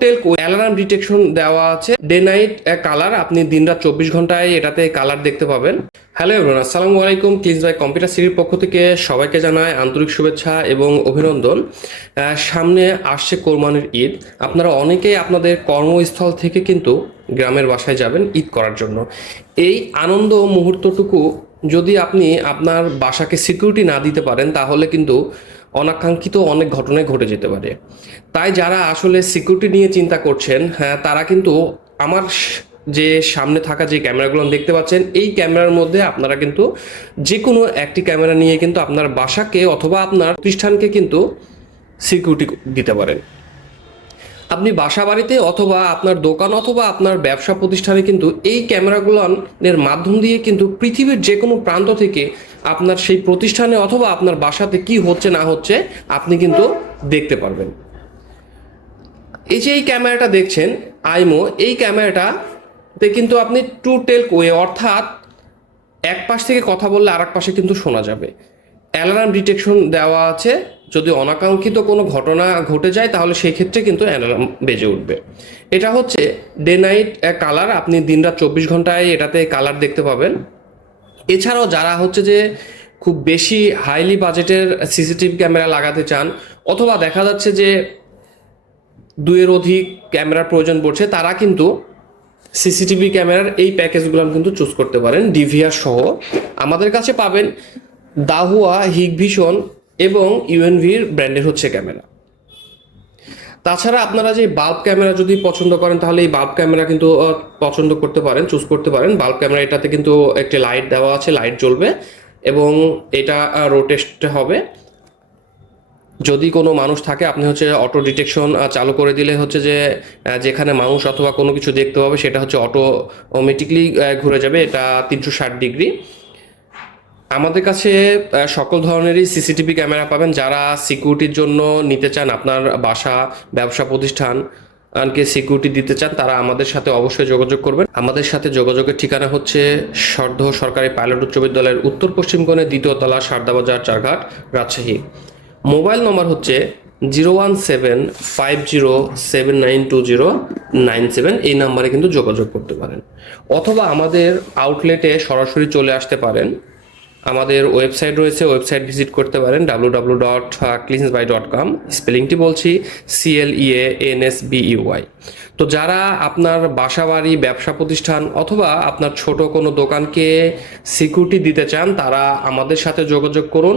টেল alarm detection দেওয়া আছে, day night colour, আপনি দিনরাত 24 ঘন্টায় এটাতে কালার দেখতে পাবেন। হ্যালো এভরিওয়ান, আসসালামু আলাইকুম। ক্লিনস বাই কম্পিউটার সিটির পক্ষ থেকে সবাইকে জানাই আন্তরিক শুভেচ্ছা এবং অভিনন্দন। সামনে আসছে কোরবানির ঈদ। আপনারা অনেকেই আপনাদের কর্মস্থল থেকে কিন্তু গ্রামের বাসায় যাবেন ঈদ করার জন্য। এই আনন্দ মুহূর্তটুকু যদি আপনি আপনার বাসাকে সিকিউরিটি না দিতে পারেন, তাহলে কিন্তু অনাকাঙ্ক্ষিত অনেক ঘটনায় ঘটে যেতে পারে। তাই যারা আসলে সিকিউরিটি নিয়ে চিন্তা করছেন, হ্যাঁ, তারা কিন্তু আমার যে সামনে থাকা যে ক্যামেরাগুলো দেখতে পাচ্ছেন, এই ক্যামেরার মধ্যে আপনারা কিন্তু যে কোনো একটি ক্যামেরা নিয়ে কিন্তু আপনার বাসাকে অথবা আপনার প্রতিষ্ঠানকে কিন্তু সিকিউরিটি দিতে পারেন। আপনি বাসা বাড়িতে অথবা আপনার দোকান অথবা আপনার ব্যবসা প্রতিষ্ঠানে কিন্তু এই ক্যামেরাগুলোর মাধ্যম দিয়ে কিন্তু পৃথিবীর যে কোনো প্রান্ত থেকে আপনার সেই প্রতিষ্ঠানে অথবা আপনার বাসাতে কি হচ্ছে না হচ্ছে আপনি কিন্তু দেখতে পারবেন। এই যে এই ক্যামেরাটা দেখছেন আইমো, এই ক্যামেরাটাতে কিন্তু আপনি টু টেল ওয়ে, অর্থাৎ এক পাশ থেকে কথা বললে আর এক পাশে কিন্তু শোনা যাবে। অ্যালার্ম ডিটেকশন দেওয়া আছে, যদি অনাকাঙ্ক্ষিত কোনো ঘটনা ঘটে যায় তাহলে সেই ক্ষেত্রে কিন্তু অ্যালার্ম বেজে উঠবে। এটা হচ্ছে ডে নাইট কালার, আপনি দিনরাত 24 ঘন্টায় এটাতে কালার দেখতে পাবেন। এছাড়াও যারা হচ্ছে যে খুব বেশি হাইলি বাজেটের সিসিটিভি ক্যামেরা লাগাতে চান অথবা দেখা যাচ্ছে যে দুইয়ের অধিক ক্যামেরার প্রয়োজন পড়ছে, তারা কিন্তু সিসিটিভি ক্যামেরার এই প্যাকেজগুলো কিন্তু চুজ করতে পারেন ডিভিআর সহ। আমাদের কাছে পাবেন দাহুয়া, হিগভিশন এবং ইউএনভির ব্র্যান্ডের হচ্ছে ক্যামেরা। তাছাড়া আপনারা যে বাল্ব ক্যামেরা যদি পছন্দ করেন তাহলে এই বাল্ব ক্যামেরা কিন্তু পছন্দ করতে পারেন, চুজ করতে পারেন। বাল্ব ক্যামেরা এটাতে কিন্তু একটি লাইট দেওয়া আছে, লাইট জ্বলবে এবং এটা রোটেট হবে। যদি কোনো মানুষ থাকে আপনি হচ্ছে অটো ডিটেকশন চালু করে দিলে হচ্ছে যে যেখানে মানুষ অথবা কোনো কিছু দেখতে পাবে সেটা হচ্ছে অটোমেটিকলি ঘুরে যাবে। এটা 360 ডিগ্রি। আমাদের কাছে সকল ধরনেরই সিসিটিভি ক্যামেরা পাবেন। যারা সিকিউরিটির জন্য নিতে চান, আপনার বাসা ব্যবসা প্রতিষ্ঠানকে সিকিউরিটি দিতে চান, তারা আমাদের সাথে অবশ্যই যোগাযোগ করবেন। আমাদের সাথে যোগাযোগের ঠিকানা হচ্ছে সর্ধ সরকারি পাইলট উচ্চ বিদ্যালয়ের উত্তর পশ্চিম কোণে 2য় তলা, সারদাবাজার, চারঘাট, রাজশাহী। মোবাইল নম্বর হচ্ছে 01750792097। এই নাম্বারে কিন্তু যোগাযোগ করতে পারেন অথবা আমাদের আউটলেটে সরাসরি চলে আসতে পারেন। আমাদের ওয়েবসাইট রয়েছে, ওয়েবসাইট ভিজিট করতে পারেন www.cleansby.com। স্পেলিংটি বলছি CLEANSBEY। তো যারা আপনার বাসা বাড়ি ব্যবসা প্রতিষ্ঠান অথবা আপনার ছোট কোনো দোকানকে সিকিউরিটি দিতে চান, তারা আমাদের সাথে যোগাযোগ করুন।